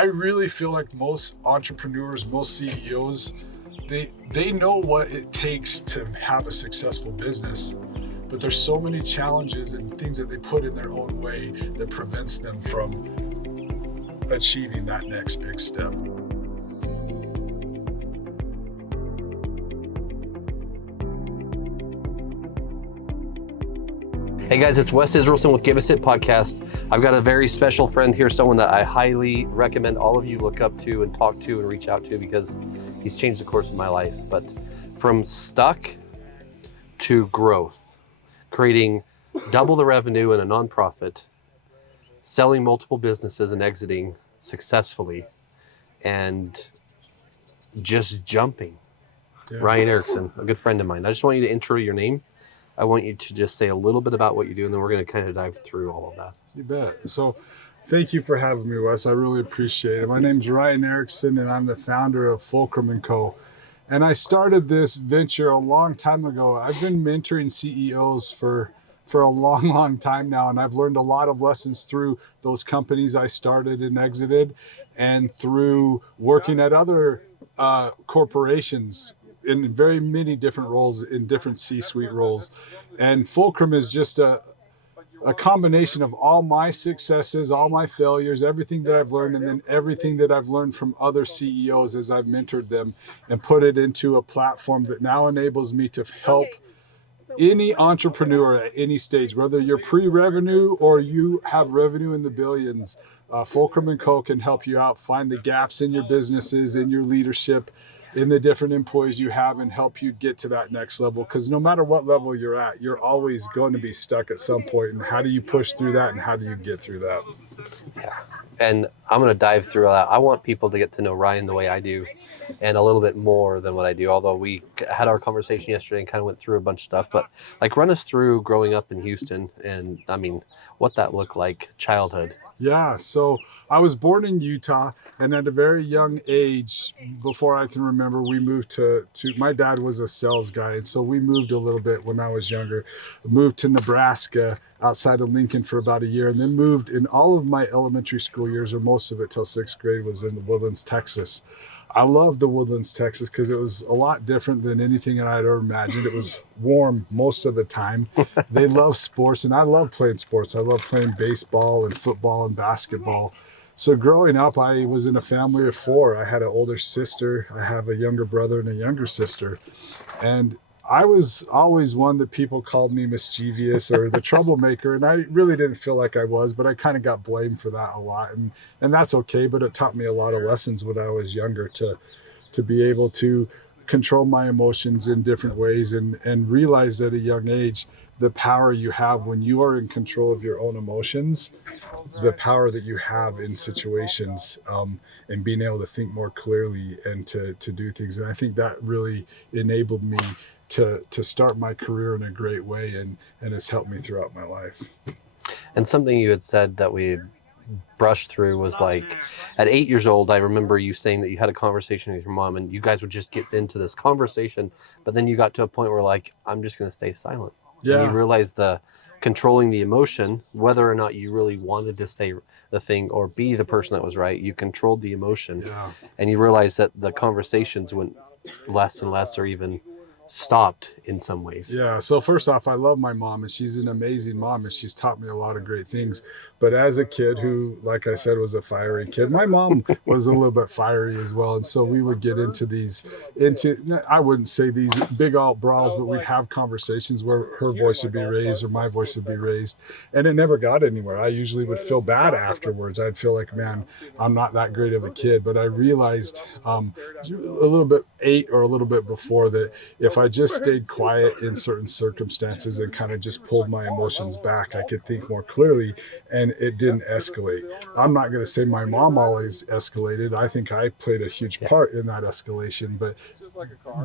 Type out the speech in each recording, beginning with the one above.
I really feel like most entrepreneurs, most CEOs, they know what it takes to have a successful business, but there's so many challenges and things that they put in their own way that prevents them from achieving that next big step. Hey guys, it's Wes Israelson with Give Us It podcast. I've got a very special friend here, someone that I highly recommend all of you look up to and talk to and reach out to because he's changed the course of my life. But from stuck to growth, creating double the revenue in a nonprofit, selling multiple businesses and exiting successfully, and just jumping. Yeah. Ryan Erickson, a good friend of mine. I just want you to intro your name. I want you to just say a little bit about what you do, and then we're going to kind of dive through all of that. You bet. So thank you for having me, Wes. I really appreciate it. My name's Ryan Erickson, and I'm the founder of Fulcrum & Co. And I started this venture a long time ago. I've been mentoring CEOs for a long time now, and I've learned a lot of lessons through those companies I started and exited, and through working at other corporations in very many different roles, in different C-suite roles. And Fulcrum is just a combination of all my successes, all my failures, everything that I've learned, and then everything that I've learned from other CEOs as I've mentored them, and put it into a platform that now enables me to help any entrepreneur at any stage, whether you're pre-revenue or you have revenue in the billions. Fulcrum & Co. can help you out, find the gaps in your businesses, in your leadership, in the different employees you have, and help you get to that next level. Because no matter what level you're at, you're always going to be stuck at some point. And how do you push through that, and how do you get through that? Yeah. And I'm going to dive through that. I want people to get to know Ryan the way I do, and a little bit more than what I do. Although we had our conversation yesterday and kind of went through a bunch of stuff, but like, run us through growing up in Houston, and I mean, what that looked like, childhood. Yeah, so I was born in Utah, and at a very young age, before I can remember, we moved to my dad was a sales guy, and so we moved a little bit when I was younger. Moved to Nebraska outside of Lincoln for about a year, and then moved in all of my elementary school years, or most of it till 6th grade, was in the Woodlands, Texas. I loved the Woodlands, Texas, because it was a lot different than anything I'd ever imagined. It was warm most of the time. They love sports, and I love playing sports. I love playing baseball and football and basketball. So growing up, I was in a family of 4. I had an older sister. I have a younger brother and a younger sister. And I was always one that people called me mischievous or the troublemaker, and I really didn't feel like I was, but I kind of got blamed for that a lot, and that's okay. But it taught me a lot of lessons when I was younger to be able to control my emotions in different ways, and realize at a young age the power you have when you are in control of your own emotions, the power that you have in situations, and being able to think more clearly and to do things. And I think that really enabled me to start my career in a great way, and has helped me throughout my life. And something you had said that we brushed through was like, at 8 years old, I remember you saying that you had a conversation with your mom, and you guys would just get into this conversation, but then you got to a point where, like, I'm just going to stay silent. Yeah. And you realized the controlling the emotion, whether or not you really wanted to say the thing or be the person that was right, you controlled the emotion. Yeah. And you realized that the conversations went less and less, or even stopped in some ways. Yeah. So first off, I love my mom, and she's an amazing mom, and she's taught me a lot of great things. But as a kid who, like I said, was a fiery kid, my mom was a little bit fiery as well. And so we would get into I wouldn't say these big alt brawls, but we'd have conversations where her voice would be raised or my voice would be raised. And it never got anywhere. I usually would feel bad afterwards. I'd feel like, man, I'm not that great of a kid. But I realized a little bit 8 or a little bit before that if I just stayed quiet in certain circumstances and kind of just pulled my emotions back, I could think more clearly, and it didn't escalate. I'm not going to say my mom always escalated. I think I played a huge part in that escalation, but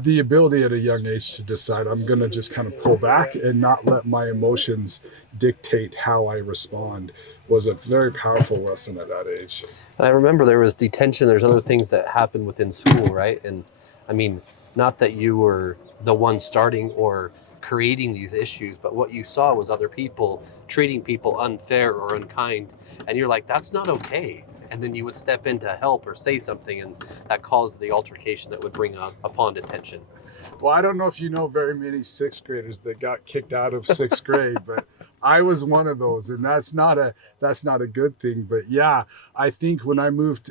the ability at a young age to decide I'm going to just kind of pull back and not let my emotions dictate how I respond was a very powerful lesson at that age. And I remember there was detention. There's other things that happened within school, right? And I mean, not that you were the one starting or creating these issues, but what you saw was other people treating people unfair or unkind, and you're like, that's not okay. and then you would step in to help or say something, and that caused the altercation that would bring upon detention. Well, I don't know if you know very many sixth graders that got kicked out of sixth grade, but I was one of those, and that's not a good thing. But yeah, I think when I moved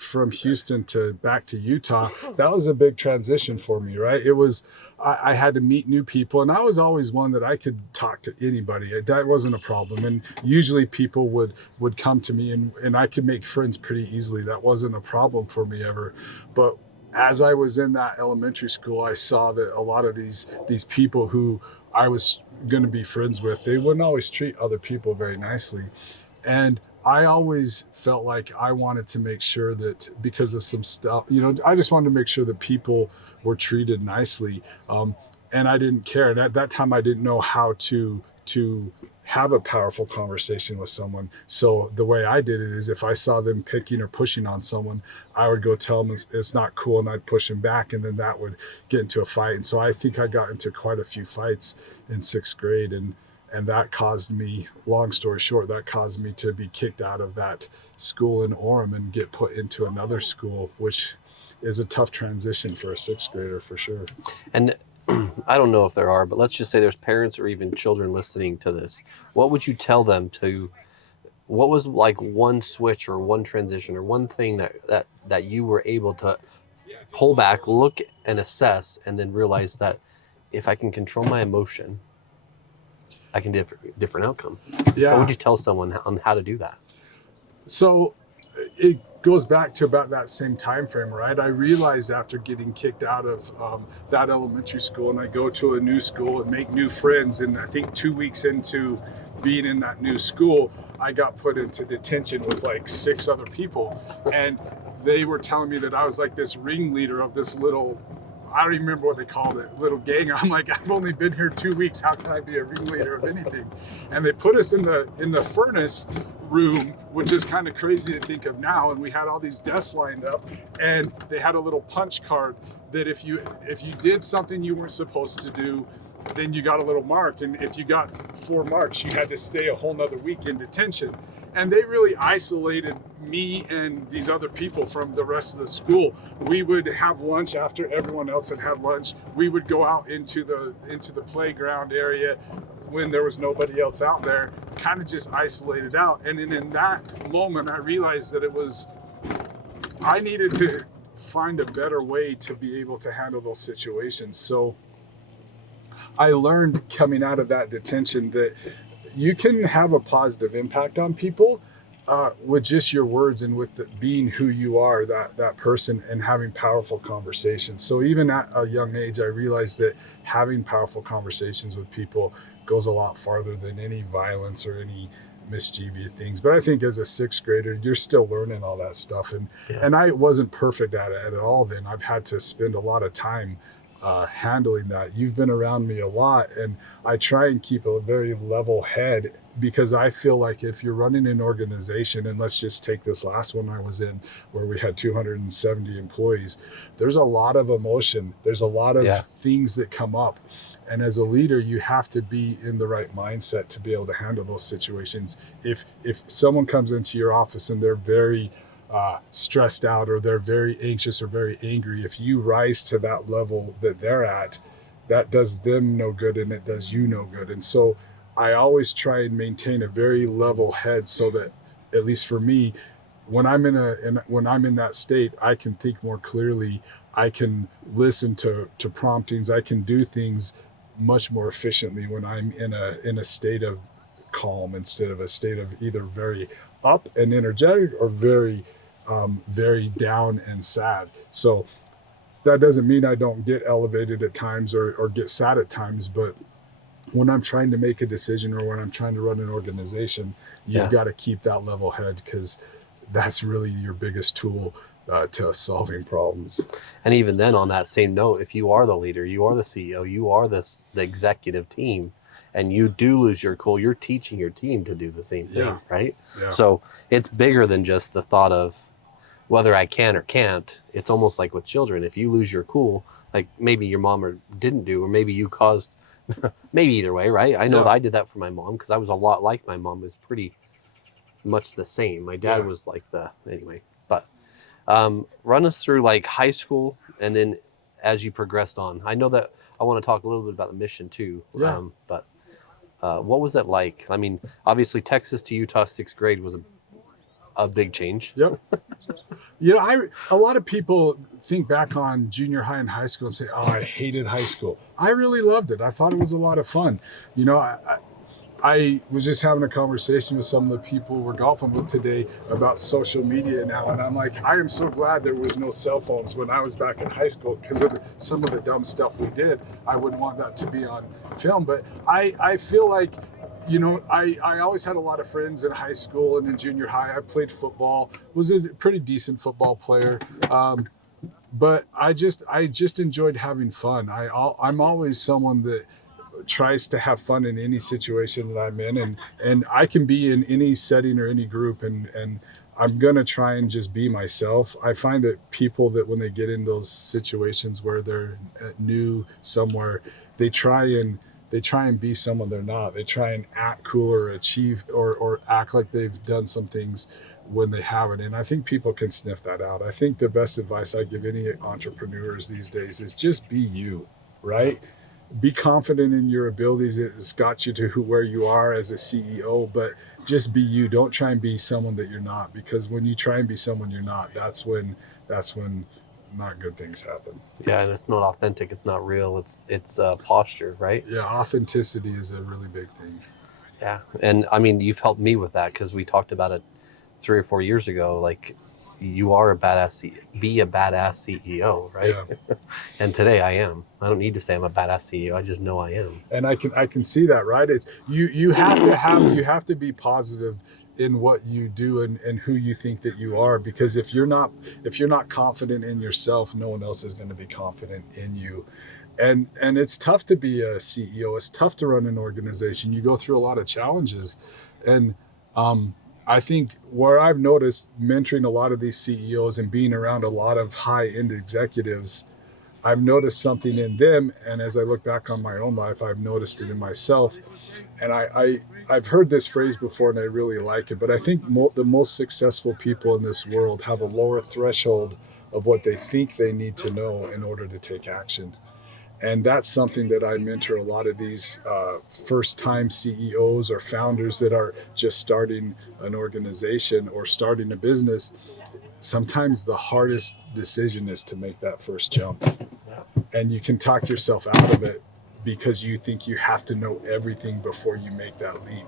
from Houston to back to Utah, that was a big transition for me, right? It was I had to meet new people, and I was always one that I could talk to anybody. That wasn't a problem, and usually people would come to me, and I could make friends pretty easily. That wasn't a problem for me ever, but as I was in that elementary school, I saw that a lot of these people who I was going to be friends with, they wouldn't always treat other people very nicely. And I always felt like I wanted to make sure that because of some stuff, I just wanted to make sure that people were treated nicely. And I didn't care. And at that time, I didn't know how to have a powerful conversation with someone. So the way I did it is if I saw them picking or pushing on someone, I would go tell them it's not cool, and I'd push them back, and then that would get into a fight. And so I think I got into quite a few fights in sixth grade, and that caused me, long story short, that caused me to be kicked out of that school in Orem and get put into another school, which is a tough transition for a sixth grader for sure. And I don't know if there are, but let's just say there's parents or even children listening to this. What would you tell them what was like one switch or one transition or one thing that you were able to pull back, look and assess, and then realize that if I can control my emotion, I can different outcome. Yeah. What would you tell someone on how to do that? So it goes back to about that same time frame, right? I realized after getting kicked out of that elementary school, and I go to a new school and make new friends, and I think 2 weeks into being in that new school, I got put into detention with like 6 other people, and they were telling me that I was like this ringleader of this little, I don't even remember what they called it, little gang. I'm like, I've only been here 2 weeks. How can I be a ringleader of anything? And they put us in the furnace room, which is kind of crazy to think of now. And we had all these desks lined up, and they had a little punch card that if you did something you weren't supposed to do, then you got a little mark. And if you got 4 marks, you had to stay a whole nother week in detention. And they really isolated me and these other people from the rest of the school. We would have lunch after everyone else had lunch. We would go out into the playground area when there was nobody else out there, kind of just isolated out. And then in that moment, I realized that I needed to find a better way to be able to handle those situations. So I learned coming out of that detention that you can have a positive impact on people with just your words and with being who you are, that person, and having powerful conversations. So even at a young age, I realized that having powerful conversations with people goes a lot farther than any violence or any mischievous things. But I think as a 6th grader, you're still learning all that stuff. And I wasn't perfect at it at all then. I've had to spend a lot of time handling that. You've been around me a lot, and I try and keep a very level head, because I feel like if you're running an organization, and let's just take this last one I was in where we had 270 employees, there's a lot of emotion. There's a lot of things that come up. And as a leader, you have to be in the right mindset to be able to handle those situations. If someone comes into your office and they're very stressed out, or they're very anxious or very angry, if you rise to that level that they're at, that does them no good, and it does you no good. And so I always try and maintain a very level head, so that, at least for me, when I'm in that state, I can think more clearly. I can listen to promptings. I can do things much more efficiently when I'm in a state of calm, instead of a state of either very up and energetic or very down and sad. So that doesn't mean I don't get elevated at times or get sad at times, but when I'm trying to make a decision, or when I'm trying to run an organization, you've got to keep that level head, because that's really your biggest tool to solving problems. And even then, on that same note, if you are the leader, you are the CEO, you are the executive team, and you do lose your cool, you're teaching your team to do the same thing, right? Yeah. So it's bigger than just the thought of whether I can or can't. It's almost like with children. If you lose your cool, like maybe your mom or didn't do, or maybe you caused, maybe either way, right? I know that I did that for my mom, because I was a lot like my mom. Was pretty much the same. My dad Yeah. was like anyway. But run us through like high school and then as you progressed on. I know that I want to talk a little bit about the mission too. Yeah. But what was that like? I mean, obviously Texas to Utah 6th grade was a big change. Yep. A lot of people think back on junior high and high school and say, "Oh, I hated high school." I really loved it. I thought it was a lot of fun. You know, I was just having a conversation with some of the people we're golfing with today about social media now, and I'm like, I am so glad there was no cell phones when I was back in high school because of some of the dumb stuff we did. I wouldn't want that to be on film, but I feel like, I always had a lot of friends in high school and in junior high. I played football, was a pretty decent football player. But I just enjoyed having fun. I'm always someone that tries to have fun in any situation that I'm in, and I can be in any setting or any group, and I'm gonna try and just be myself. I find that people that when they get in those situations where they're new somewhere, they try and be someone they're not. They try and act cool or achieve or act like they've done some things when they haven't. And I think people can sniff that out. I think the best advice I give any entrepreneurs these days is just be you, right? Be confident in your abilities. It's got you to where you are as a CEO, but just be you. Don't try and be someone that you're not, because when you try and be someone you're not, that's when not good things happen. Yeah, and it's not authentic. It's not real. It's posture, right? Yeah, authenticity is a really big thing. Yeah, and I mean, you've helped me with that because we talked about it 3 or 4 years ago. Like, you are a be a badass CEO, right? Yeah. And today I am. I don't need to say I'm a badass CEO. I just know I am. And I can see that, right? It's you have to be positive in what you do and who you think that you are, because if you're not confident in yourself, no one else is going to be confident in you. And it's tough to be a CEO. It's tough to run an organization. You go through a lot of challenges, and I think where I've noticed mentoring a lot of these CEOs and being around a lot of high end executives, I've noticed something in them, and as I look back on my own life, I've noticed it in myself. And I've heard this phrase before, and I really like it. But I think the most successful people in this world have a lower threshold of what they think they need to know in order to take action. And that's something that I mentor a lot of these first-time CEOs or founders that are just starting an organization or starting a business. Sometimes the hardest decision is to make that first jump, and you can talk yourself out of it because you think you have to know everything before you make that leap.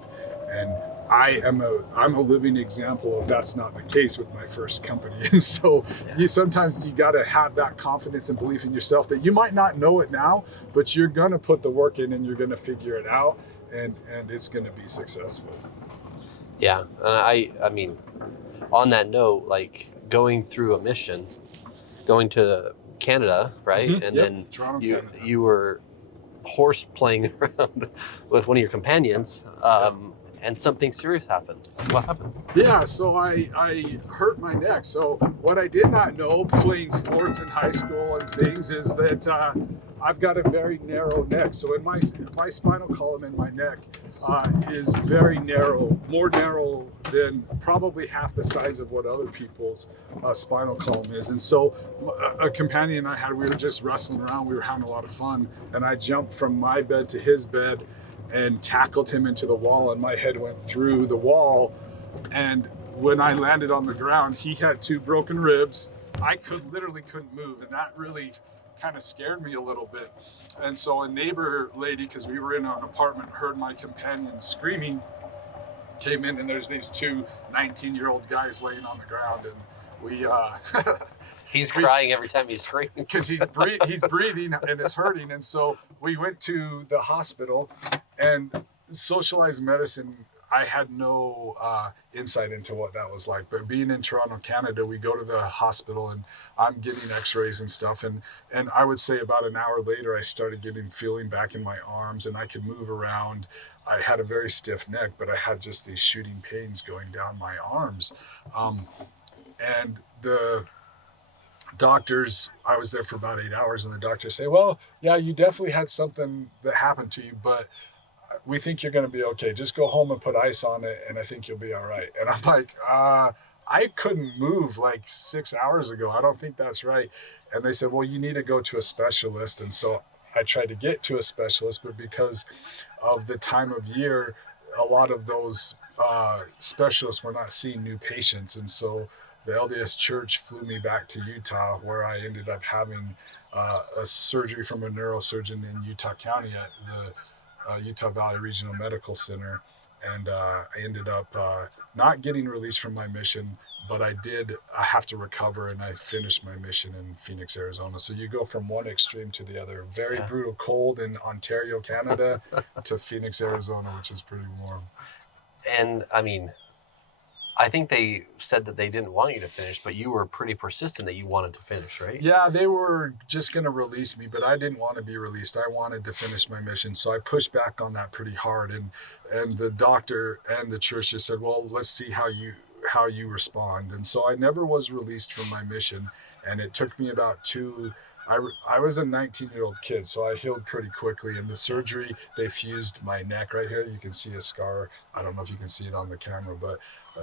And I'm a living example of that's not the case with my first company. And so sometimes you got to have that confidence and belief in yourself that you might not know it now, but you're going to put the work in and you're going to figure it out, and it's going to be successful. Yeah, and I mean, on that note, like going through a mission, going to Canada, right? Mm-hmm. And Yep. then Toronto, Canada. you were horse playing around with one of your companions, and something serious happened. What happened? Yeah, so I hurt my neck. So what I did not know playing sports in high school and things is that I've got a very narrow neck. So in my spinal column in my neck is very narrow, more narrow than probably half the size of what other people's spinal column is. And so a companion I had, we were just wrestling around. We were having a lot of fun, and I jumped from my bed to his bed and tackled him into the wall, and my head went through the wall. And when I landed on the ground, he had 2 broken ribs. I literally couldn't move, and that really kind of scared me a little bit. And so a neighbor lady, because we were in an apartment, heard my companion screaming, came in, and there's these 2 19-year-old guys laying on the ground, and we He's crying every time you scream because he's breathing and it's hurting. And so we went to the hospital, and socialized medicine, I had no insight into what that was like. But being in Toronto, Canada, we go to the hospital, and I'm getting x-rays and stuff. And I would say about an hour later, I started getting feeling back in my arms, and I could move around. I had a very stiff neck, but I had just these shooting pains going down my arms. And the doctors, I was there for about 8 hours, and the doctors say, well, yeah, you definitely had something that happened to you, but we think you're going to be okay. Just go home and put ice on it, and I think you'll be all right. And I'm like, I couldn't move like 6 hours ago. I don't think that's right. And they said, well, you need to go to a specialist. And so I tried to get to a specialist, but because of the time of year, a lot of those specialists were not seeing new patients. And so the LDS Church flew me back to Utah, where I ended up having a surgery from a neurosurgeon in Utah County at the Utah Valley Regional Medical Center. And I ended up not getting released from my mission, but I have to recover, and I finished my mission in Phoenix, Arizona. So you go from one extreme to the other. Very brutal cold in Ontario, Canada, to Phoenix, Arizona, which is pretty warm. And I mean, I think they said that they didn't want you to finish, but you were pretty persistent that you wanted to finish, right? Yeah, they were just going to release me, but I didn't want to be released. I wanted to finish my mission. So I pushed back on that pretty hard. And the doctor and the church just said, well, let's see how you respond. And so I never was released from my mission. And it took me about I was a 19-year-old kid, so I healed pretty quickly. And the surgery, they fused my neck right here. You can see a scar. I don't know if you can see it on the camera, but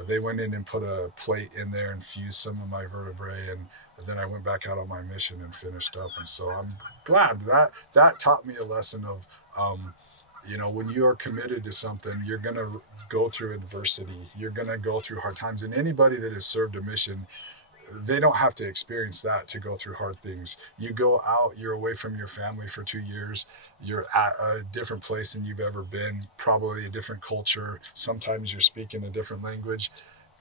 they went in and put a plate in there and fused some of my vertebrae. And then I went back out on my mission and finished up. And so I'm glad that taught me a lesson of, when you are committed to something, you're going to go through adversity. You're going to go through hard times. And anybody that has served a mission, they don't have to experience that to go through hard things. You go out, you're away from your family for 2 years. You're at a different place than you've ever been, probably a different culture. Sometimes you're speaking a different language,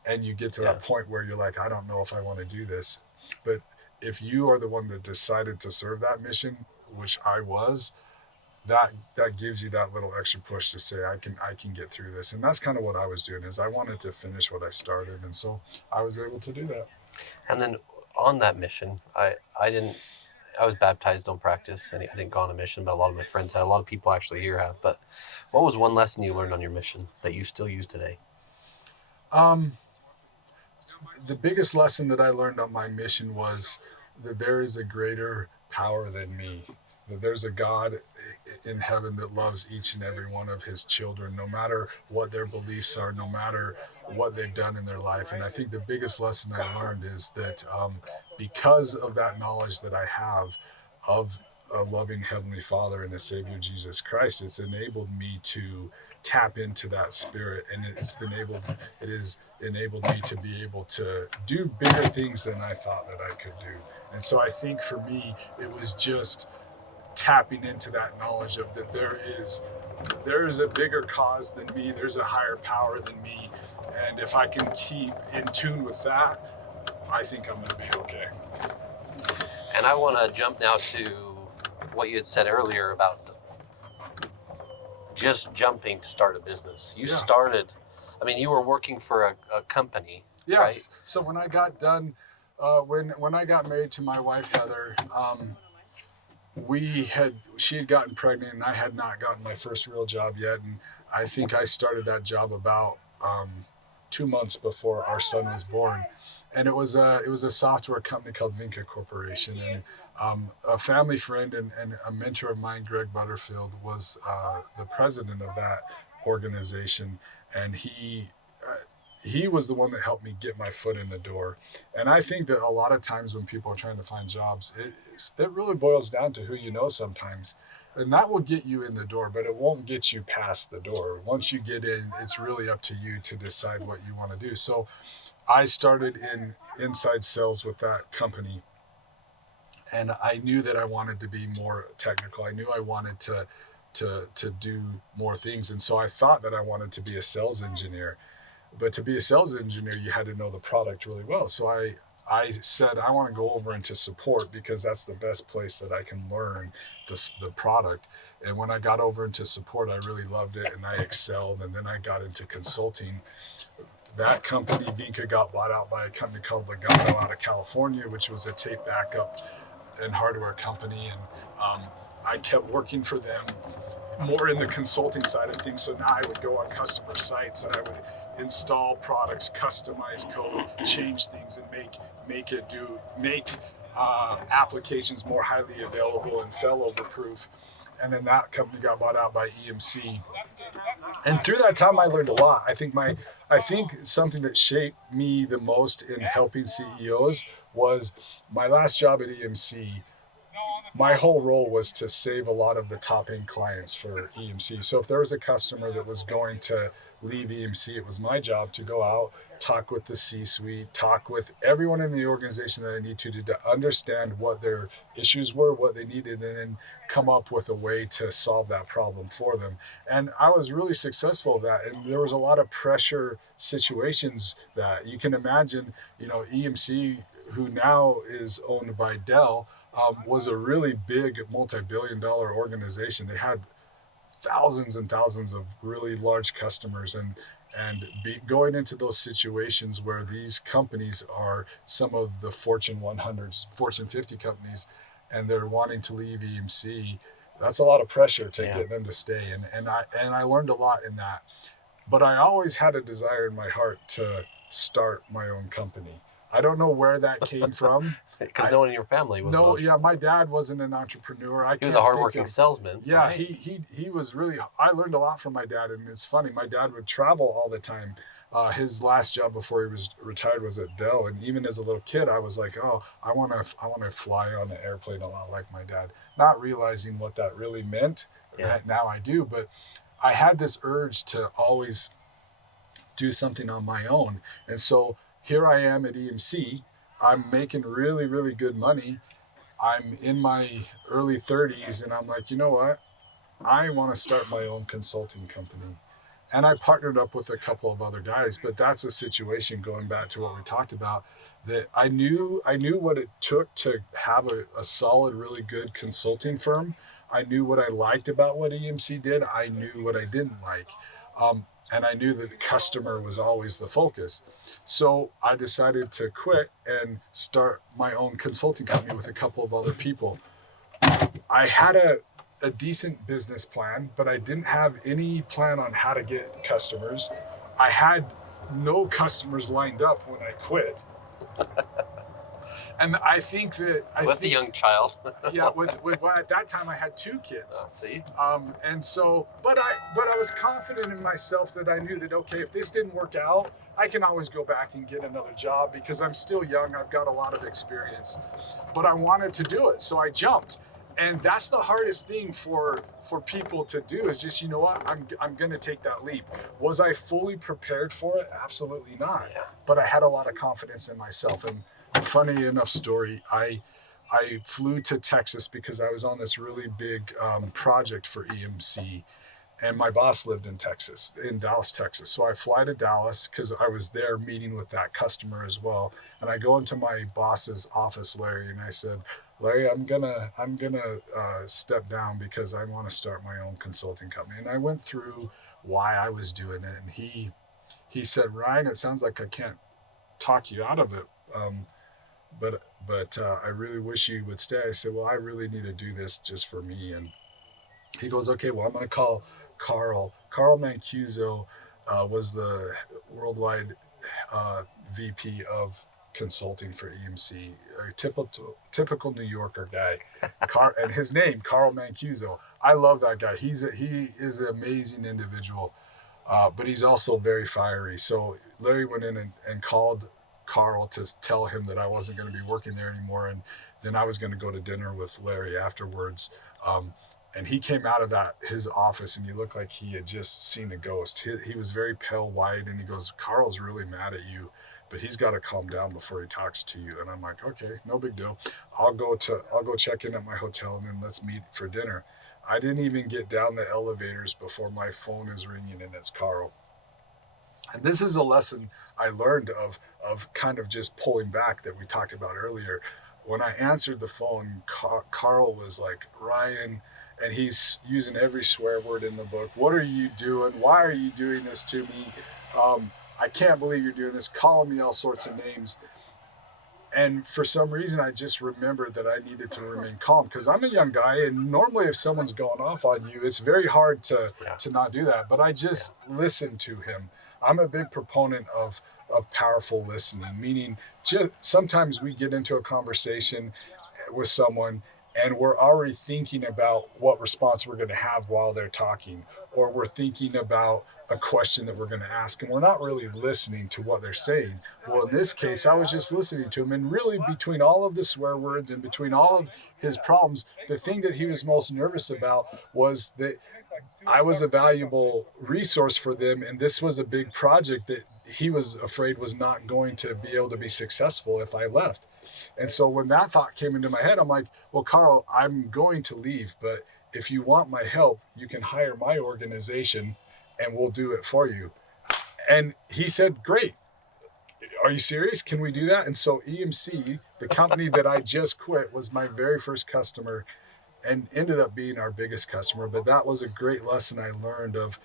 and you get to that point where you're like, I don't know if I want to do this. But if you are the one that decided to serve that mission, which I was, that gives you that little extra push to say, I can get through this. And that's kind of what I was doing, is I wanted to finish what I started. And so I was able to do that. And then on that mission, I was baptized, don't practice, and I didn't go on a mission, but a lot of my friends had. A lot of people actually here have. But what was one lesson you learned on your mission that you still use today? The biggest lesson that I learned on my mission was that there is a greater power than me. That there's a God in heaven that loves each and every one of his children, no matter what their beliefs are, no matter what they've done in their life. And I think the biggest lesson I learned is that because of that knowledge that I have of a loving Heavenly Father and a Savior, Jesus Christ, it's enabled me to tap into that spirit, and it has enabled me to be able to do bigger things than I thought that I could do. And so I think for me, it was just tapping into that knowledge of that there is a bigger cause than me, there's a higher power than me, and if I can keep in tune with that, I think I'm going to be okay. And I want to jump now to what you had said earlier about just jumping to start a business. You started, you were working for a company, yes. Right? So when I got done, when I got married to my wife, Heather, she had gotten pregnant, and I had not gotten my first real job yet. And I think I started that job about 2 months before our son was born. And it was a software company called Vinca Corporation. And a family friend and a mentor of mine, Greg Butterfield, was the president of that organization. And he was the one that helped me get my foot in the door. And I think that a lot of times when people are trying to find jobs, it really boils down to who you know sometimes. And that will get you in the door, but it won't get you past the door. Once you get in, it's really up to you to decide what you want to do. So I started in inside sales with that company, and I knew that I wanted to be more technical. I knew I wanted to do more things. And so I thought that I wanted to be a sales engineer. But to be a sales engineer, you had to know the product really well. So I said, I want to go over into support, because that's the best place that I can learn the product. And when I got over into support, I really loved it, and I excelled. And then I got into consulting. That company, Vinca, got bought out by a company called Legato out of California, which was a tape backup and hardware company. And I kept working for them more in the consulting side of things. So now I would go on customer sites, and I would install products, customize code, change things, and make applications more highly available and failover proof. And then that company got bought out by EMC, And through that time, I learned a lot. I think something that shaped me the most in helping CEOs was my last job at EMC. My whole role was to save a lot of the top end clients for EMC. So if there was a customer that was going to leave EMC, it was my job to go out, talk with the C-suite, talk with everyone in the organization that I need to understand what their issues were, what they needed, and then come up with a way to solve that problem for them. And I was really successful at that. And there was a lot of pressure situations that you can imagine, EMC, who now is owned by Dell, was a really big multi-billion-dollar organization. They had thousands and thousands of really large customers, going into those situations where these companies are some of the Fortune 100s, Fortune 50 companies, and they're wanting to leave EMC. That's a lot of pressure to get them to stay, and I learned a lot in that. But I always had a desire in my heart to start my own company. I don't know where that came from. Because no one in your family was. No, yeah, my dad wasn't an entrepreneur. He was a hardworking salesman. Yeah, right? he was really. I learned a lot from my dad, and it's funny. My dad would travel all the time. His last job before he was retired was at Dell, and even as a little kid, I was like, oh, I want to fly on an airplane a lot like my dad, not realizing what that really meant. Yeah. Now I do, but I had this urge to always do something on my own, and so here I am at EMC. I'm making really, really good money. I'm in my early 30s, and I'm like, you know what? I want to start my own consulting company. And I partnered up with a couple of other guys, but that's a situation, going back to what we talked about, that I knew what it took to have a solid, really good consulting firm. I knew what I liked about what EMC did. I knew what I didn't like. And I knew that the customer was always the focus. So I decided to quit and start my own consulting company with a couple of other people. I had a decent business plan, but I didn't have any plan on how to get customers. I had no customers lined up when I quit. And I think that a young child. Yeah, with at that time I had 2 kids. See. And so, but I was confident in myself that I knew that, okay, if this didn't work out, I can always go back and get another job because I'm still young. I've got a lot of experience, but I wanted to do it, so I jumped. And that's the hardest thing for people to do, is just, you know what, I'm going to take that leap. Was I fully prepared for it? Absolutely not. Yeah. But I had a lot of confidence in myself. And funny enough story, I flew to Texas because I was on this really big project for EMC, and my boss lived in Dallas, Texas. So I fly to Dallas because I was there meeting with that customer as well. And I go into my boss's office, Larry, and I said, Larry, I'm gonna step down because I want to start my own consulting company. And I went through why I was doing it, and he said, Ryan, it sounds like I can't talk you out of it. But I really wish you would stay. I said, well, I really need to do this just for me. And he goes, okay, well, I'm going to call Carl. Carl Mancuso was the worldwide VP of consulting for EMC, a typical New Yorker guy. And his name, Carl Mancuso. I love that guy. He is an amazing individual, but he's also very fiery. So Larry went in and called Carl to tell him that I wasn't going to be working there anymore, and then I was going to go to dinner with Larry afterwards. And he came out of his office, and he looked like he had just seen a ghost. He was very pale white, and he goes, Carl's really mad at you, but he's got to calm down before he talks to you. And I'm like, okay, no big deal. I'll go check in at my hotel, and then let's meet for dinner. I didn't even get down the elevators before my phone is ringing, and it's Carl. And this is a lesson I learned of kind of just pulling back that we talked about earlier. When I answered the phone, Carl was like, Ryan, and he's using every swear word in the book. What are you doing? Why are you doing this to me? I can't believe you're doing this, calling me all sorts of names. And for some reason, I just remembered that I needed to remain calm because I'm a young guy, and normally if someone's going off on you, it's very hard to not do that. But I just listened to him. I'm a big proponent of powerful listening, meaning just sometimes we get into a conversation with someone and we're already thinking about what response we're going to have while they're talking, or we're thinking about a question that we're going to ask, and we're not really listening to what they're saying. Well, in this case, I was just listening to him, and really between all of the swear words and between all of his problems, the thing that he was most nervous about was that I was a valuable resource for them, and this was a big project that he was afraid was not going to be able to be successful if I left. And so when that thought came into my head, I'm like, well, Carl, I'm going to leave, but if you want my help, you can hire my organization and we'll do it for you. And he said, great. Are you serious? Can we do that? And so EMC, the company that I just quit, was my very first customer and ended up being our biggest customer. But that was a great lesson I learned of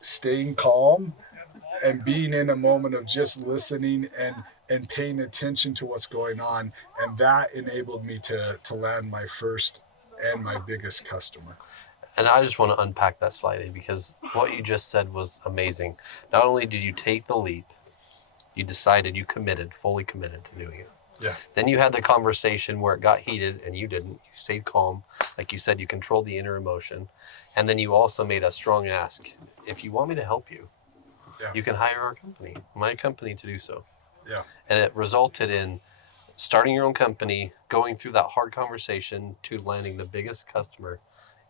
staying calm and being in a moment of just listening and paying attention to what's going on. And that enabled me to land my first and my biggest customer. And I just want to unpack that slightly, because what you just said was amazing. Not only did you take the leap, you decided, you committed, fully committed to doing it. Yeah. Then you had the conversation where it got heated and you didn't. You stayed calm. Like you said, you controlled the inner emotion. And then you also made a strong ask. If you want me to help you, you can hire our company, my company, to do so. Yeah. And it resulted in starting your own company, going through that hard conversation to landing the biggest customer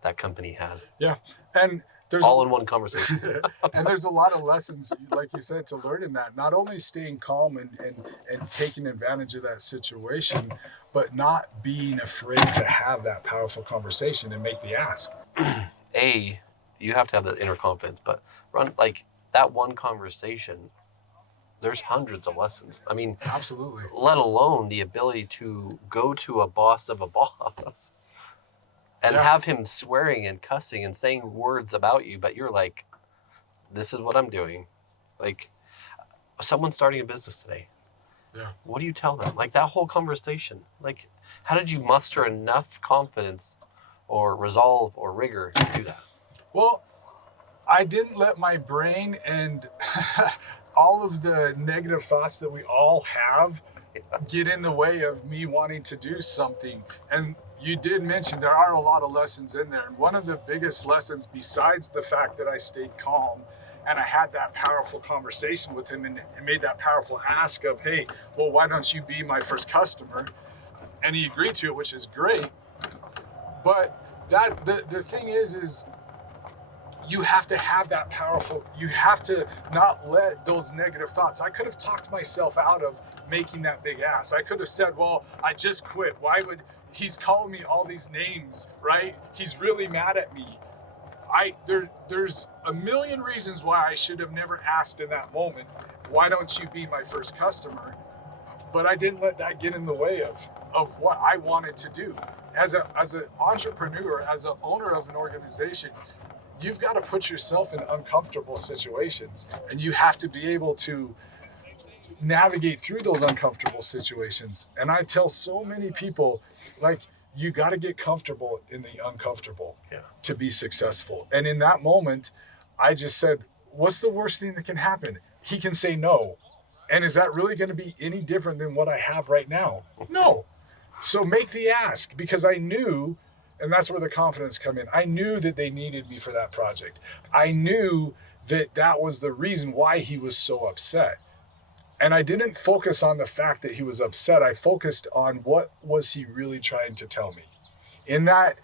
that company had. Yeah. And there's all in one conversation. And there's a lot of lessons, like you said, to learn in that. Not only staying calm and taking advantage of that situation, but not being afraid to have that powerful conversation and make the ask. You have to have the inner confidence, but run like that one conversation, there's hundreds of lessons. I mean, absolutely. Let alone the ability to go to a boss of a boss and have him swearing and cussing and saying words about you, but you're like, this is what I'm doing. Like, someone starting a business today. Yeah. What do you tell them? Like, that whole conversation. Like, how did you muster enough confidence or resolve or rigor to do that? Well, I didn't let my brain and all of the negative thoughts that we all have get in the way of me wanting to do something. And you did mention there are a lot of lessons in there. And one of the biggest lessons, besides the fact that I stayed calm and I had that powerful conversation with him and made that powerful ask of, hey, well, why don't you be my first customer? And he agreed to it, which is great. But that the thing is you have to have that powerful, you have to not let those negative thoughts. I could have talked myself out of making that big ask. I could have said, well, I just quit. Why would, he's calling me all these names, right? He's really mad at me. There's a million reasons why I should have never asked in that moment, why don't you be my first customer? But I didn't let that get in the way of what I wanted to do. As an entrepreneur, as an owner of an organization, you've got to put yourself in uncomfortable situations, and you have to be able to navigate through those uncomfortable situations. And I tell so many people, like, you got to get comfortable in the uncomfortable to be successful. And in that moment, I just said, what's the worst thing that can happen? He can say no. And is that really going to be any different than what I have right now? No. So make the ask, because I knew, and that's where the confidence come in. I knew that they needed me for that project. I knew that that was the reason why he was so upset. And I didn't focus on the fact that he was upset. I focused on what was he really trying to tell me. In that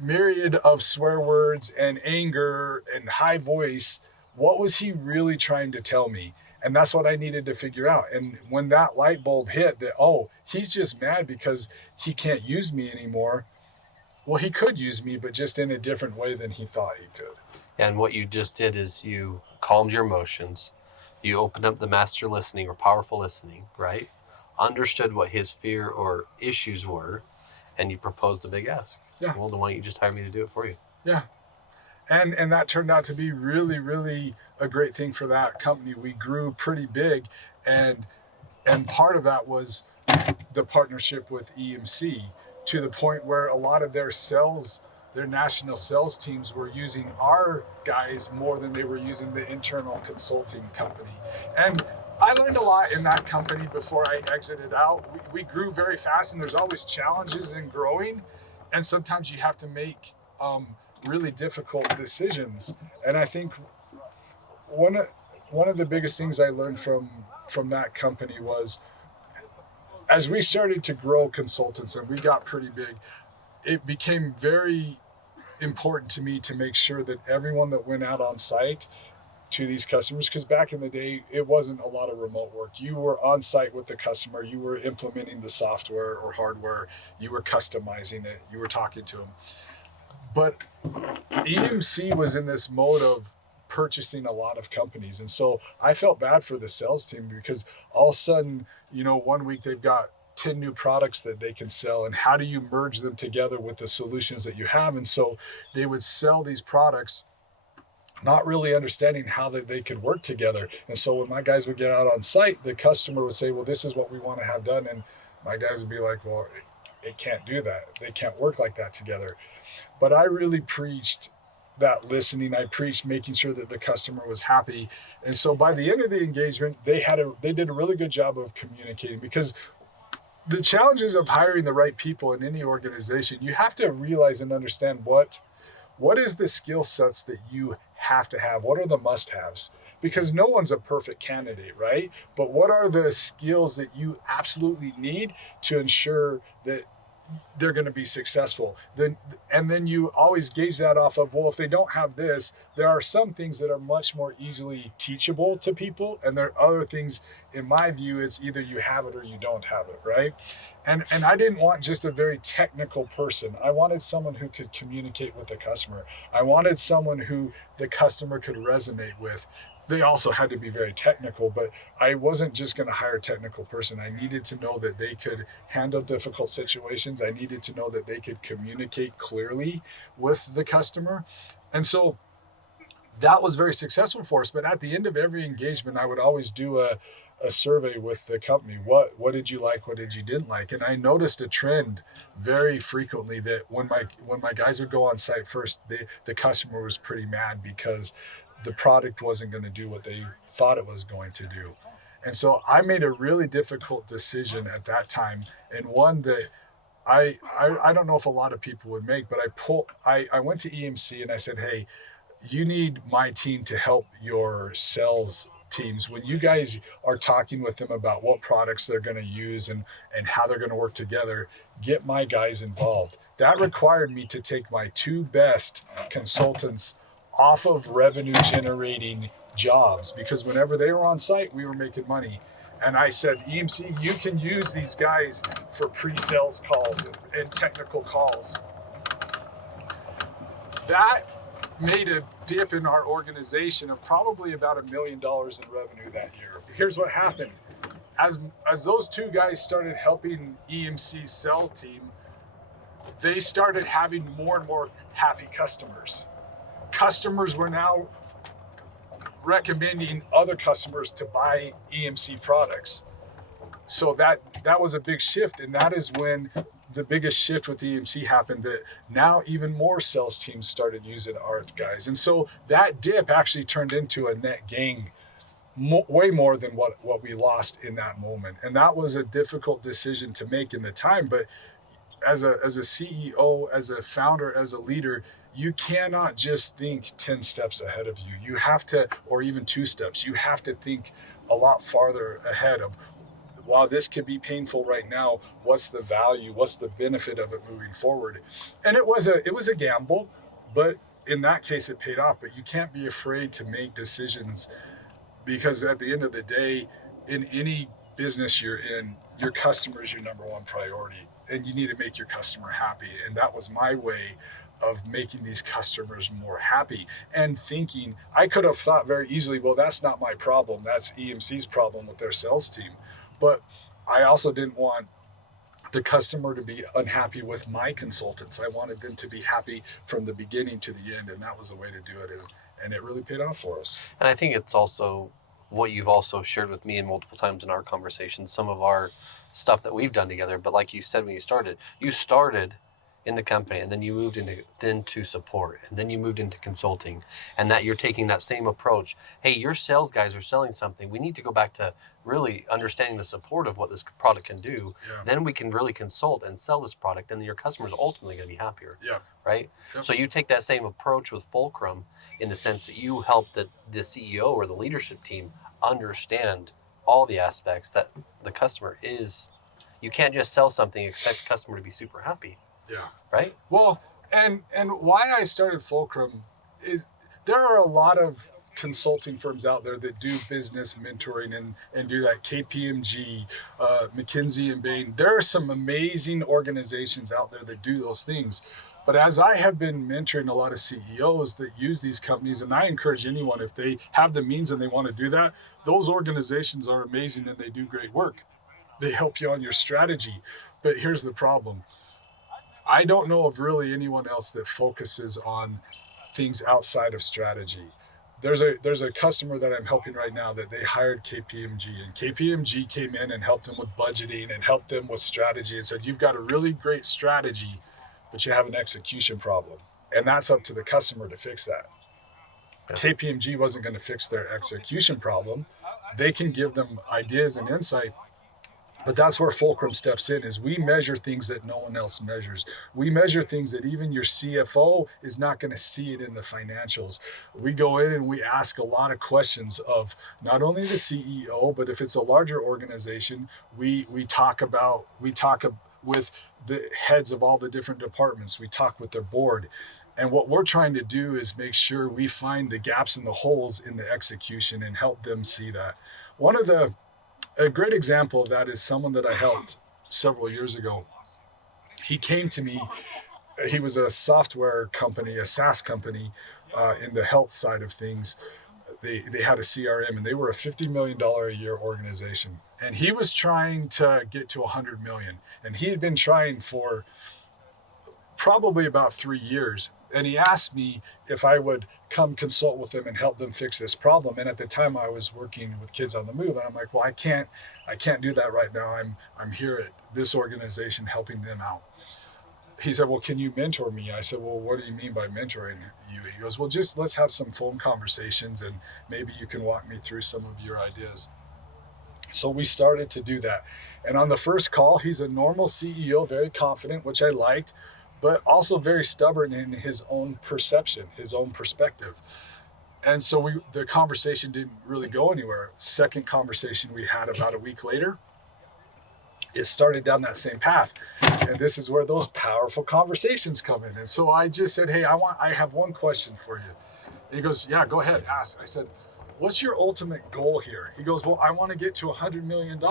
myriad of swear words and anger and high voice, what was he really trying to tell me? And that's what I needed to figure out. And when that light bulb hit that, oh, he's just mad because he can't use me anymore. Well, he could use me, but just in a different way than he thought he could. And what you just did is you calmed your emotions. You opened up the master listening or powerful listening, right? Understood what his fear or issues were, and you proposed a big ask. Yeah. Well, then why don't you just hire me to do it for you? Yeah. And that turned out to be really, really a great thing for that company. We grew pretty big, and part of that was the partnership with EMC, to the point where a lot of their national sales teams were using our guys more than they were using the internal consulting company. And I learned a lot in that company before I exited out. We grew very fast, and there's always challenges in growing, and sometimes you have to make really difficult decisions. And I think one of one of the biggest things I learned from that company was, as we started to grow consultants and we got pretty big, it became very important to me to make sure that everyone that went out on site to these customers, because back in the day it wasn't a lot of remote work. You were on site with the customer, you were implementing the software or hardware, you were customizing it, you were talking to them. But EMC was in this mode of purchasing a lot of companies, and so I felt bad for the sales team, because all of a sudden, one week they've got 10 new products that they can sell, and how do you merge them together with the solutions that you have? And so they would sell these products not really understanding how they could work together. And so when my guys would get out on site, the customer would say, well, this is what we want to have done. And my guys would be like, well, it can't do that. They can't work like that together. But I really preached that listening. I preached making sure that the customer was happy. And so by the end of the engagement, they did a really good job of communicating, because the challenges of hiring the right people in any organization, you have to realize and understand what is the skill sets that you have to have? What are the must-haves? Because no one's a perfect candidate, right? But what are the skills that you absolutely need to ensure that they're going to be successful? And then you always gauge that off of, well, if they don't have this, there are some things that are much more easily teachable to people, and there are other things, in my view, it's either you have it or you don't have it, right? And I didn't want just a very technical person. I wanted someone who could communicate with the customer. I wanted someone who the customer could resonate with. They also had to be very technical, but I wasn't just going to hire a technical person. I needed to know that they could handle difficult situations. I needed to know that they could communicate clearly with the customer. And so that was very successful for us. But at the end of every engagement, I would always do a survey with the company. What did you like? What did you didn't like? And I noticed a trend very frequently that when my guys would go on site first, the customer was pretty mad because the product wasn't going to do what they thought it was going to do. And so I made a really difficult decision at that time, and one that I don't know if a lot of people would make, but I went to EMC and I said, hey, you need my team to help your sales teams. When you guys are talking with them about what products they're going to use and how they're going to work together, get my guys involved. That required me to take my two best consultants off of revenue generating jobs, because whenever they were on site, we were making money. And I said, EMC, you can use these guys for pre-sales calls and technical calls. That made a dip in our organization of probably about $1 million in revenue that year. Here's what happened. As those two guys started helping EMC's sell team, they started having more and more happy customers. Customers were now recommending other customers to buy EMC products. So that was a big shift, and that is when the biggest shift with EMC happened, that now even more sales teams started using our guys. And so that dip actually turned into a net gain, way more than what we lost in that moment. And that was a difficult decision to make in the time. But as a CEO, as a founder, as a leader, you cannot just think 10 steps ahead of you. You have to, or even 2 steps, you have to think a lot farther ahead of, while this could be painful right now, what's the value? What's the benefit of it moving forward? And it was a gamble, but in that case it paid off. But you can't be afraid to make decisions, because at the end of the day, in any business you're in, your customer is your number one priority, and you need to make your customer happy. And that was my way of making these customers more happy, and thinking, I could have thought very easily, well, that's not my problem. That's EMC's problem with their sales team. But I also didn't want the customer to be unhappy with my consultants. I wanted them to be happy from the beginning to the end, and that was the way to do it. And it really paid off for us. And I think it's also what you've also shared with me in multiple times in our conversations, some of our stuff that we've done together. But like you said, when you started in the company, and then you moved into support, and then you moved into consulting, and that you're taking that same approach. Hey, your sales guys are selling something. We need to go back to really understanding the support of what this product can do. Yeah. Then we can really consult and sell this product, and your customers are ultimately going to be happier. Yeah. Right. Yep. So you take that same approach with Fulcrum in the sense that you help the CEO or the leadership team understand all the aspects that the customer is. You can't just sell something and expect the customer to be super happy. Yeah. Right. Well, and why I started Fulcrum is there are a lot of consulting firms out there that do business mentoring and do that. KPMG, McKinsey and Bain. There are some amazing organizations out there that do those things. But as I have been mentoring a lot of CEOs that use these companies, and I encourage anyone, if they have the means and they want to do that, those organizations are amazing and they do great work. They help you on your strategy. But here's the problem. I don't know of really anyone else that focuses on things outside of strategy. There's a customer that I'm helping right now that they hired KPMG, and KPMG came in and helped them with budgeting and helped them with strategy and said, you've got a really great strategy, but you have an execution problem. And that's up to the customer to fix that. Yeah. KPMG wasn't going to fix their execution problem. They can give them ideas and insight. But that's where Fulcrum steps in, is we measure things that no one else measures. We measure things that even your CFO is not going to see it in the financials. We go in and we ask a lot of questions of not only the CEO, but if it's a larger organization, we talk with the heads of all the different departments. We talk with their board. And what we're trying to do is make sure we find the gaps and the holes in the execution and help them see that. A great example of that is someone that I helped several years ago. He came to me. He was a software company, a SaaS company in the health side of things. They had a CRM, and they were a $50 million a year organization. And he was trying to get to 100 million. And he had been trying for probably about 3 years. And he asked me if I would come consult with them and help them fix this problem. And at the time I was working with Kids on the Move, and I'm like, well, I can't do that right now. I'm here at this organization helping them out. He said, well, can you mentor me? I said, well, what do you mean by mentoring you? He goes, well, just let's have some phone conversations and maybe you can walk me through some of your ideas. So we started to do that. And on the first call, he's a normal CEO, very confident, which I liked, but also very stubborn in his own perception, his own perspective. And so the conversation didn't really go anywhere. Second conversation we had about a week later, it started down that same path. And this is where those powerful conversations come in. And so I just said, hey, I have one question for you. And he goes, yeah, go ahead, ask. I said, what's your ultimate goal here? He goes, well, I want to get to $100 million.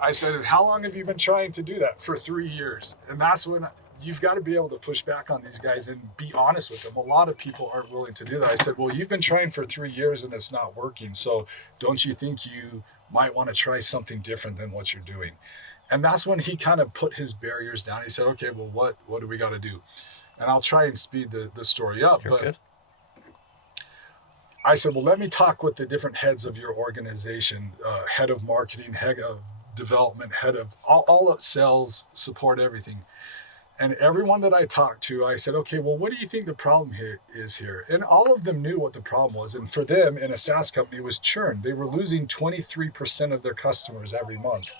I said, and how long have you been trying to do that? For 3 years. And that's when you've got to be able to push back on these guys and be honest with them. A lot of people aren't willing to do that. I said, well, you've been trying for 3 years and it's not working. So don't you think you might want to try something different than what you're doing? And that's when he kind of put his barriers down. He said, okay, well, what do we got to do? And I'll try and speed the story up. You're good. I said, well, let me talk with the different heads of your organization, head of marketing, head of development, head of all of sales, support, everything. And everyone that I talked to, I said, okay, well, what do you think the problem is here? And all of them knew what the problem was. And for them, in a SaaS company, it was churn. They were losing 23% of their customers every month.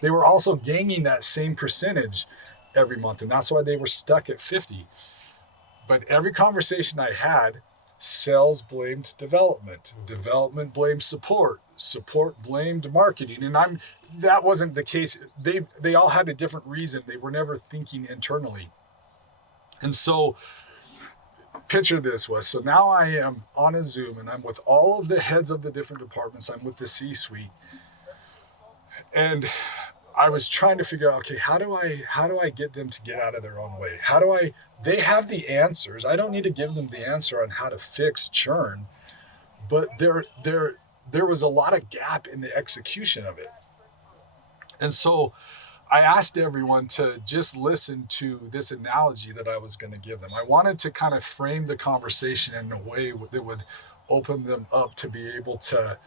They were also gaining that same percentage every month. And that's why they were stuck at 50. But every conversation I had, sales blamed development blamed support blamed marketing, and that wasn't the case. They all had a different reason. They were never thinking internally. And so picture this, Wes. So now I am on a Zoom and I'm with all of the heads of the different departments. I'm with the C-suite, and I was trying to figure out, okay, how do I get them to get out of their own way? They have the answers. I don't need to give them the answer on how to fix churn, but there was a lot of gap in the execution of it. And so I asked everyone to just listen to this analogy that I was going to give them. I wanted to kind of frame the conversation in a way that would open them up to be able to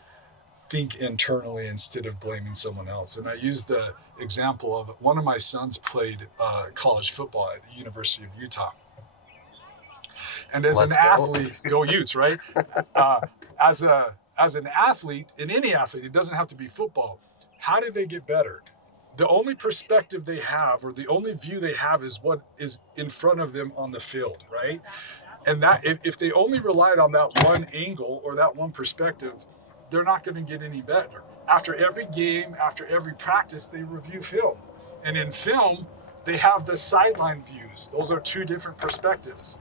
think internally instead of blaming someone else. And I use the example of one of my sons played college football at the University of Utah. And as Let's an go. athlete, go Utes, right? Uh, as an athlete, in any athlete, it doesn't have to be football. How did they get better? The only perspective they have, or the only view they have, is what is in front of them on the field, right? And that if they only relied on that one angle or that one perspective, they're not going to get any better. After every game, after every practice, they review film. And in film, they have the sideline views. Those are two different perspectives.